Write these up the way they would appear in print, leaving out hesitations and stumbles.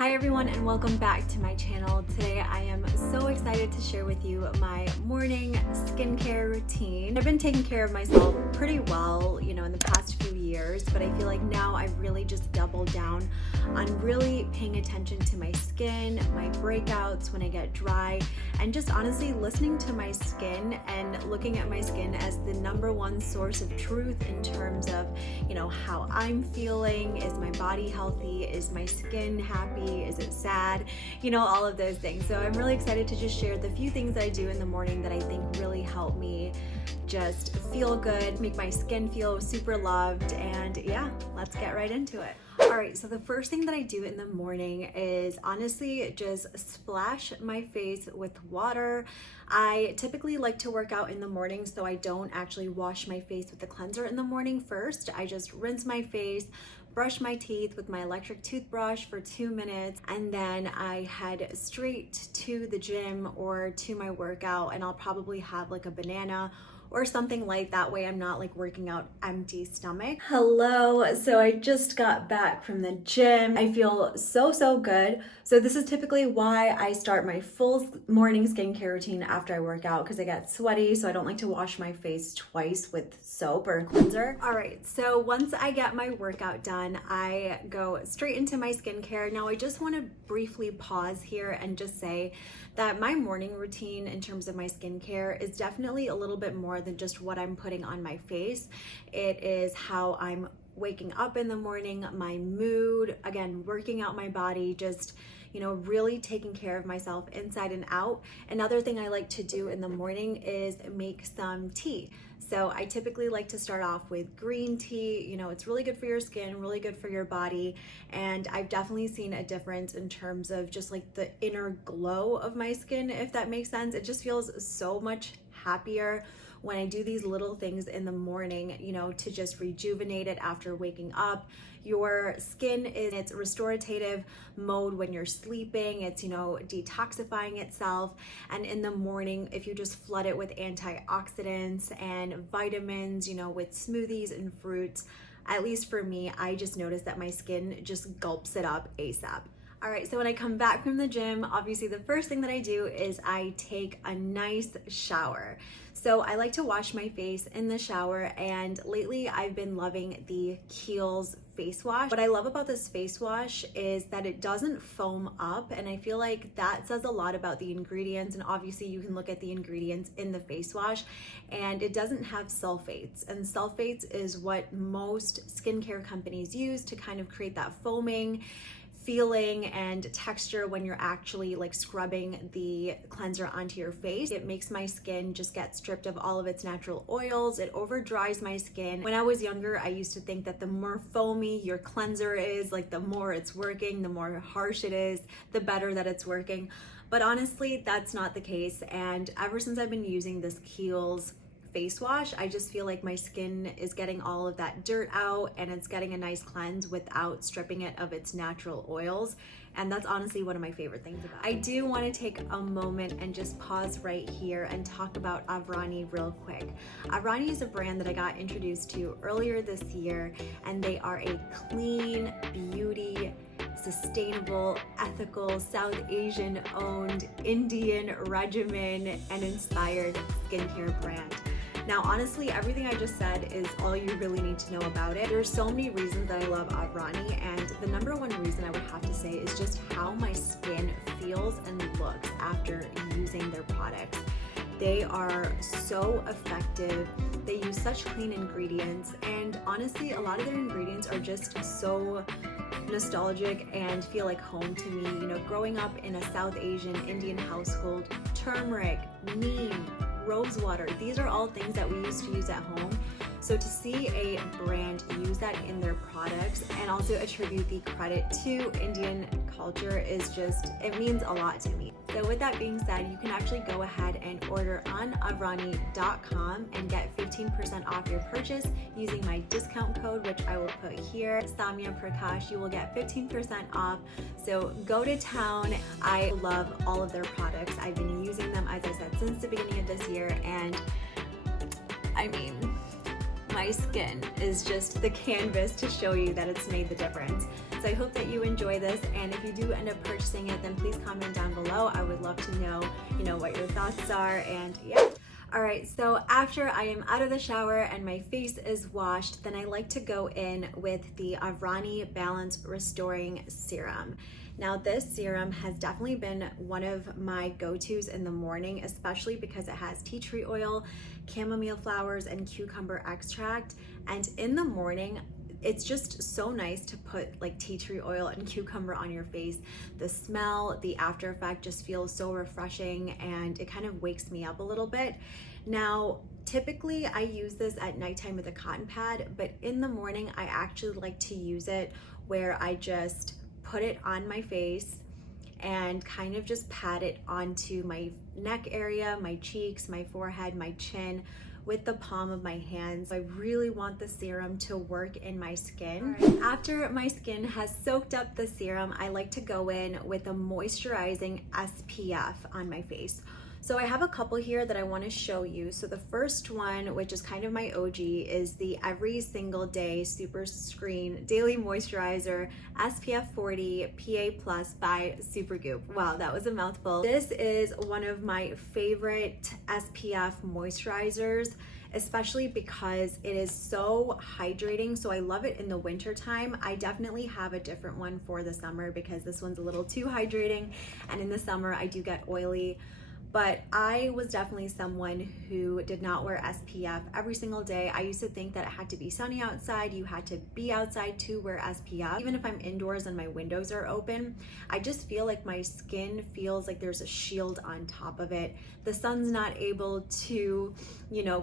Hi everyone and welcome back to my channel. Today I am so excited to share with you my morning skincare routine. I've been taking care of myself pretty well, in the past few years, but I feel like now I've really just doubled down on really paying attention to my skin, my breakouts when I get dry, and just honestly listening to my skin and looking at my skin as the number one source of truth in terms of, how I'm feeling. Is my body healthy? Is my skin happy? Is it sad? All of those things. So I'm really excited to just share the few things I do in the morning that I think really help me just feel good, make my skin feel super loved, and yeah, let's get right into it. All right, so the first thing that I do in the morning is honestly just splash my face with water. I typically like to work out in the morning, so I don't actually wash my face with the cleanser in the morning first. I just rinse my face, brush my teeth with my electric toothbrush for 2 minutes, and then I head straight to the gym or to my workout, and I'll probably have like a banana or something light. That way I'm not like working out empty stomach. Hello, so I just got back from the gym. I feel so good. So this is typically why I start my full morning skincare routine after I work out, because I get sweaty, so I don't like to wash my face twice with soap or cleanser. All right, so once I get my workout done, I go straight into my skincare. Now I just want to briefly pause here and just say that my morning routine in terms of my skincare is definitely a little bit more than just what I'm putting on my face. It is how I'm waking up in the morning, my mood, again, working out my body, just really taking care of myself inside and out. Another thing I like to do in the morning is make some tea. So I typically like to start off with green tea. It's really good for your skin, really good for your body. And I've definitely seen a difference in terms of just like the inner glow of my skin, if that makes sense. It just feels so much happier when I do these little things in the morning, to just rejuvenate it after waking up. Your skin is in its restorative mode when you're sleeping. It's, detoxifying itself. And in the morning, if you just flood it with antioxidants and vitamins, with smoothies and fruits, at least for me, I just notice that my skin just gulps it up ASAP. All right, so when I come back from the gym, obviously the first thing that I do is I take a nice shower. So I like to wash my face in the shower, and lately I've been loving the Kiehl's face wash. What I love about this face wash is that it doesn't foam up, and I feel like that says a lot about the ingredients. And obviously you can look at the ingredients in the face wash, and it doesn't have sulfates. And sulfates is what most skincare companies use to kind of create that foaming feeling and texture when you're actually like scrubbing the cleanser onto your face. It makes my skin just get stripped of all of its natural oils. It over dries my skin. When I was younger, I used to think that the more foamy your cleanser is, like the more it's working, the more harsh it is, the better that it's working. But honestly, that's not the case. And ever since I've been using this Kiehl's face wash, I just feel like my skin is getting all of that dirt out, and it's getting a nice cleanse without stripping it of its natural oils. And that's honestly one of my favorite things about it. I do want to take a moment and just pause right here and talk about Irani real quick. Irani is a brand that I got introduced to earlier this year, and they are a clean beauty, sustainable, ethical, South Asian owned, Indian regimen and inspired skincare brand. Now, honestly, everything I just said is all you really need to know about it. There's so many reasons that I love Irani, and the number one reason I would have to say is just how my skin feels and looks after using their products. They are so effective. They use such clean ingredients, and honestly, a lot of their ingredients are just so nostalgic and feel like home to me. Growing up in a South Asian Indian household, turmeric, neem, rose water, these are all things that we used to use at home. So to see a brand use that in their products and also attribute the credit to Indian culture is just, it means a lot to me. So with that being said, you can actually go ahead and order on Irani.com and get 15% off your purchase using my discount code, which I will put here, Somya Prakash. You will get 15% off. So go to town. I love all of their products. I've been using them, as I said, since the beginning of this year, and I mean, my skin is just the canvas to show you that it's made the difference. So I hope that you enjoy this, and if you do end up purchasing it, then please comment down below. I would love to know, what your thoughts are, and yeah. Alright, so after I am out of the shower and my face is washed, then I like to go in with the Irani Balance Restoring Serum. Now this serum has definitely been one of my go-tos in the morning, especially because it has tea tree oil, chamomile flowers, and cucumber extract. And in the morning, it's just so nice to put like tea tree oil and cucumber on your face. The smell, the after effect just feels so refreshing, and it kind of wakes me up a little bit. Now, typically I use this at nighttime with a cotton pad, but in the morning I actually like to use it where I just put it on my face and kind of just pat it onto my neck area, my cheeks, my forehead, my chin, with the palm of my hands. I really want the serum to work in my skin. Right. After my skin has soaked up the serum, I like to go in with a moisturizing SPF on my face. So I have a couple here that I want to show you. So the first one, which is kind of my OG, is the Every Single Day Super Screen Daily Moisturizer SPF 40 PA+ by Supergoop. Wow, that was a mouthful. This is one of my favorite SPF moisturizers, especially because it is so hydrating. So I love it in the winter time. I definitely have a different one for the summer because this one's a little too hydrating, and in the summer I do get oily. But I was definitely someone who did not wear SPF every single day. I used to think that it had to be sunny outside, you had to be outside to wear SPF. Even if I'm indoors and my windows are open, I just feel like my skin feels like there's a shield on top of it. The sun's not able to,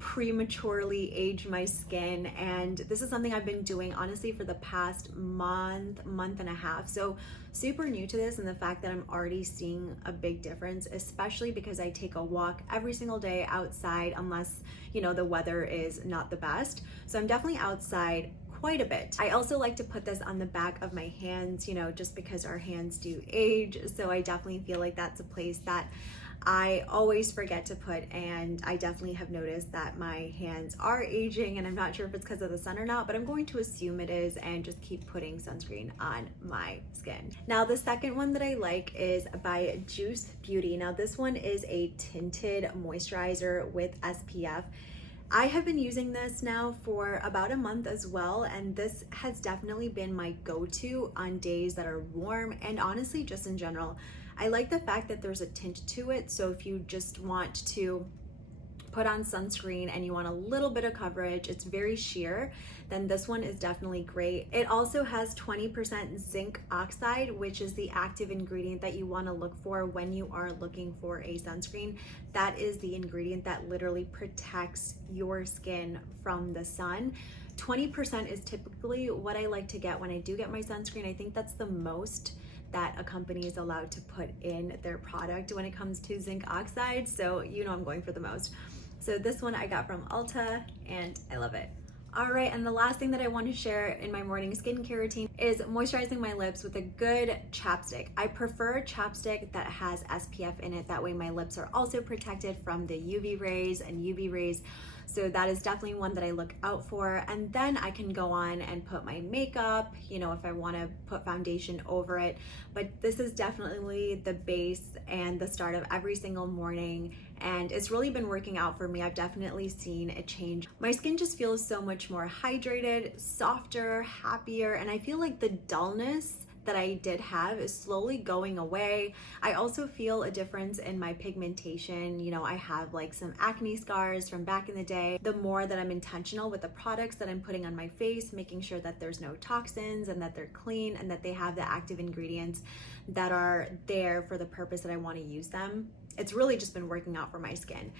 prematurely age my skin. And this is something I've been doing honestly for the past month and a half. So super new to this, and the fact that I'm already seeing a big difference, especially because I take a walk every single day outside, unless the weather is not the best. So I'm definitely outside quite a bit. I also like to put this on the back of my hands, just because our hands do age. So I definitely feel like that's a place that I always forget to put, and I definitely have noticed that my hands are aging, and I'm not sure if it's because of the sun or not, but I'm going to assume it is, and just keep putting sunscreen on my skin. Now the second one that I like is by Juice Beauty. Now this one is a tinted moisturizer with SPF. I have been using this now for about a month as well, and this has definitely been my go-to on days that are warm, and honestly just in general. I like the fact that there's a tint to it, so if you just want to put on sunscreen and you want a little bit of coverage, it's very sheer, then this one is definitely great. It also has 20% zinc oxide, which is the active ingredient that you want to look for when you are looking for a sunscreen. That is the ingredient that literally protects your skin from the sun. 20% is typically what I like to get when I do get my sunscreen. I think that's the most that a company is allowed to put in their product when it comes to zinc oxide, so I'm going for the most. So this one I got from Ulta, and I love it. All right, and the last thing that I want to share in my morning skincare routine is moisturizing my lips with a good chapstick. I prefer chapstick that has SPF in it, that way my lips are also protected from the UV rays and UV rays. So that is definitely one that I look out for. And then I can go on and put my makeup, if I want to put foundation over it. But this is definitely the base and the start of every single morning. And it's really been working out for me. I've definitely seen a change. My skin just feels so much more hydrated, softer, happier, and I feel like the dullness that I did have is slowly going away. I also feel a difference in my pigmentation. I have like some acne scars from back in the day. The more that I'm intentional with the products that I'm putting on my face, making sure that there's no toxins and that they're clean and that they have the active ingredients that are there for the purpose that I want to use them, it's really just been working out for my skin.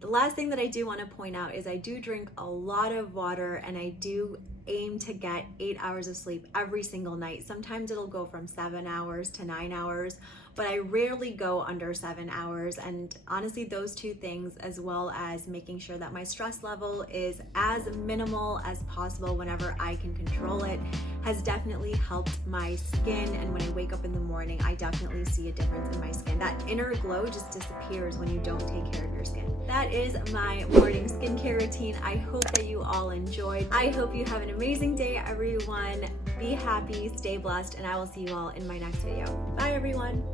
The last thing that I do want to point out is I do drink a lot of water, and I do aim to get 8 hours of sleep every single night. Sometimes it'll go from 7 hours to 9 hours, but I rarely go under 7 hours. And honestly, those two things, as well as making sure that my stress level is as minimal as possible whenever I can control it, has definitely helped my skin. And when I wake up in the morning, I definitely see a difference in my skin. That inner glow just disappears when you don't take care of your skin. That is my morning skincare routine. I hope that you all enjoyed. I hope you have an amazing day, everyone. Be happy, stay blessed, and I will see you all in my next video. Bye, everyone.